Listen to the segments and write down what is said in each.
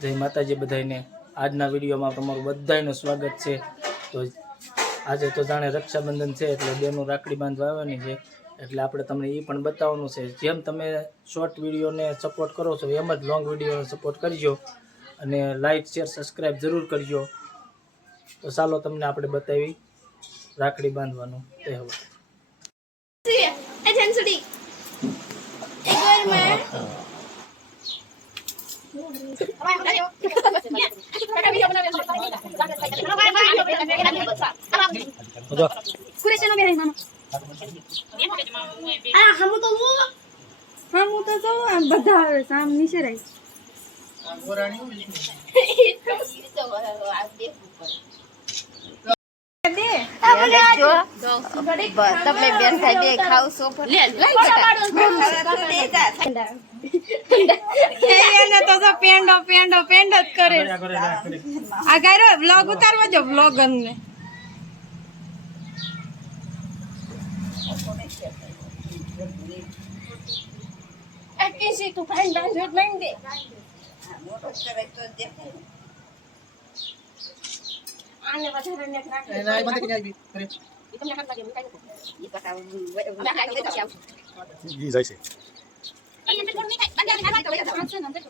જય માતાજી બધાને। આજના વિડીયોમાં તમારું બધાનું સ્વાગત છે। તો આજે તો જાણે રક્ષાબંધન છે એટલે બેનું રાખડી બાંધવા આવવાની છે, એટલે આપણે તમને એ પણ બતાવવાનું છે। જેમ તમે શોર્ટ વિડીયોને સપોર્ટ કરો છો એમ જ લોંગ વિડીયોને સપોર્ટ કરજો અને લાઇક શેર સબસ્ક્રાઈબ જરૂર કરજો। તો ચાલો તમને આપણે બતાવી રાખડી બાંધવાનું તહેવાર। તમે બેન ખાઈ બે ખાવ છો એને તો પેંડો પેંડો પેંડો જ કરે આ ગાયરો વ્લોગ ઉતારવા જો વ્લોગર ને તું ભાઈ બાંધો લઈ દે મોટો કરે તો દેખાય આને વધારે ને રાખે એના બંધ કે આવી કરે ઈ તમને હાથ લાગે કાઈ નથી ઈ પતા ઈ જાય છે અહીંયા તો નહીં થાય બંધ હાથ લાગે છે ને અંદર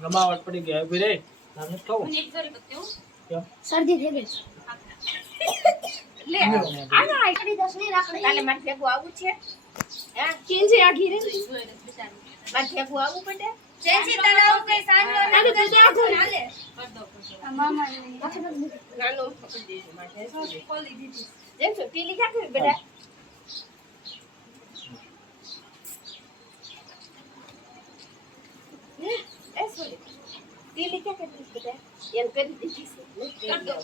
ગમાવટ પડી ગઈ ઉભી રે શરદી થઈ ગઈ લે આના આઈડી 10 ની રાખડી કાલે માર ભેગું આવું છે હે કિંજી આ ઘીરે માર ભેગું આવું પડે જેજી તલાવ કઈ સાનો નાનો તો હાલે મામા નાનો પકડી દેજો માટે ખોલી દીધી જેમ તો પીલી ખાતે બેટા એસોલી પીલી ખાતે બેટા એમ કરી દીધી છે કર દો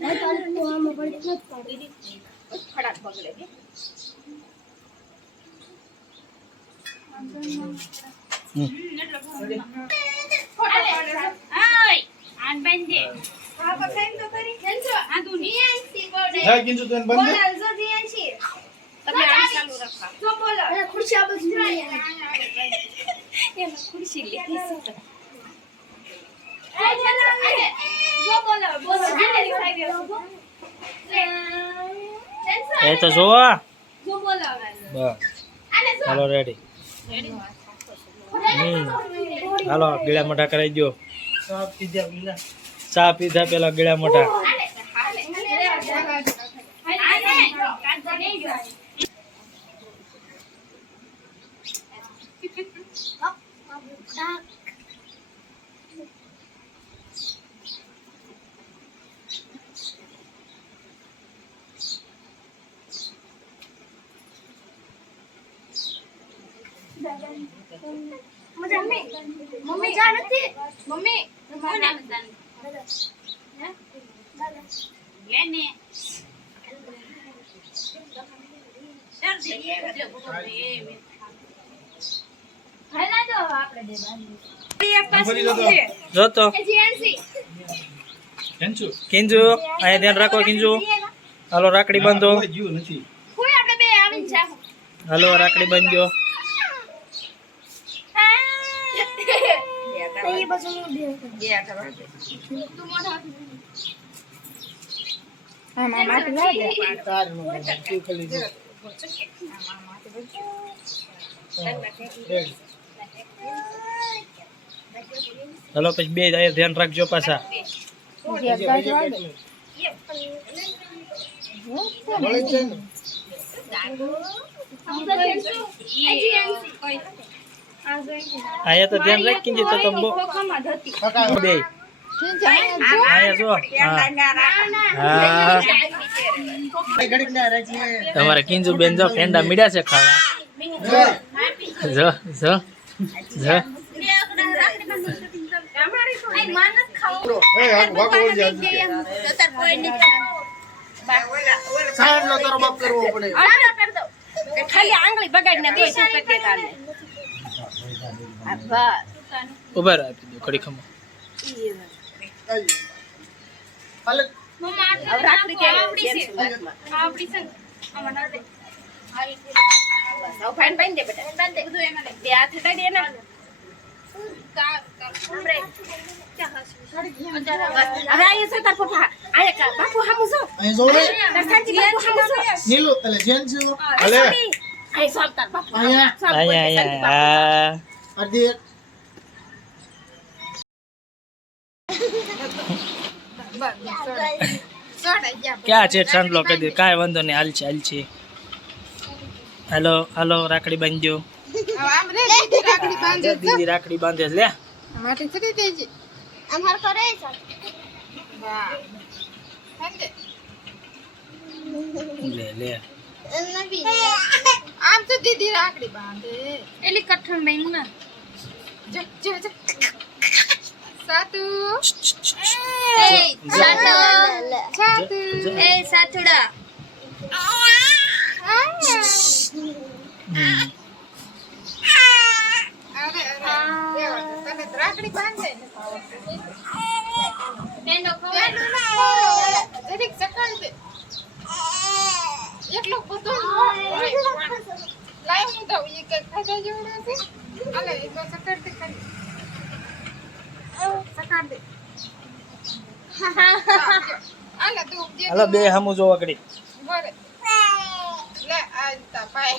ના તારે તો આમાં પડી નથી પાડી દીધી ફટાક પકડે કે એ તો જોવા હાલો રેડી હાલો ગળ્યા મોટા કરાવી દો ચા પીધા પેલા ગળ્યા મોટા મમ્મી જા નથી મમ્મી કોણ નામ દાન હે લેને સર જઈએ એટલે બોલો એ હાલા તો આપણે દે બાંધી જો તો કિંજુ આયા ધ્યાન રાખો કિંજુ હાલો રાખડી બાંધો કોઈ આપણે બે આવીને જાવ હાલો રાખડી બાંધજો એ બાજુ ગયા કરવા તું મોઢા હા મામા તો લાવ દે તાર નો તું ખાલી દે હાલો પછી બે ધ્યાન રાખજો પાછા આયા તો ધ્યાન રાખીને તો તંબો બે આયા જો તમારે કિંજુ બેન જો પેંડા મીડા છે ખાવા જો જો જા. અમારી તો આઈ માનત ખાવ ખાલી આંગળી બગાડીને દોય તું કરી દે તારને આ બસ ઉભા રહો આપી દો ઘડી ખમો. મમ્મા હવે રાખડી કે આવડી છે અમાર દે આવી છે બસ હવે ફાઈન બાંધ દે બેટા બાંધ દે બધું એમાં બે હાથ હટાઈ દે ને બાપુ હામુ જો નીલુ એટલે જેન છે અલે આય સાબ તાર બાપુ અહીંયા અડધી ક્યાં છે સાંભળો કહી દે કાંઈ વાંધો નહીં હાલ છે હાલો હાલો રાખડી બાંધજો. દીદી રાખડી બાંધે છે, લે લે લે આમ તો દીદી રાખડી બાંધે એલી કઠણ બેન ના સાતુ એ સાતુ એ સાતુડા રાખડી બાંધે બેનો ખવડાવ જરીક સકળ દે એટલો બધો લાઈ હું તો એ કે ખાધા જેવું નથી આલે એ તો સકળ દે ખાલી સકળ દે આલે તું જે હાલો બે હમુ જો આગળી બોલે લે આજ તા પાય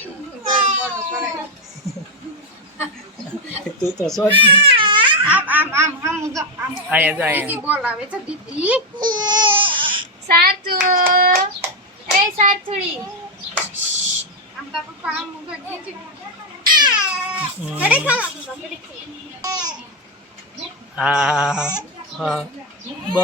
બોલો કરે તું તો સોચ ને. આમ હમ જો આમ અહીંયા જા દીદી અહીંયા બોલાવે છે દીદી સાતુ એ સાતુડી આમ તા પપ્પા આમ જો દીદી ઘડી ખાવા ઘડી હા હા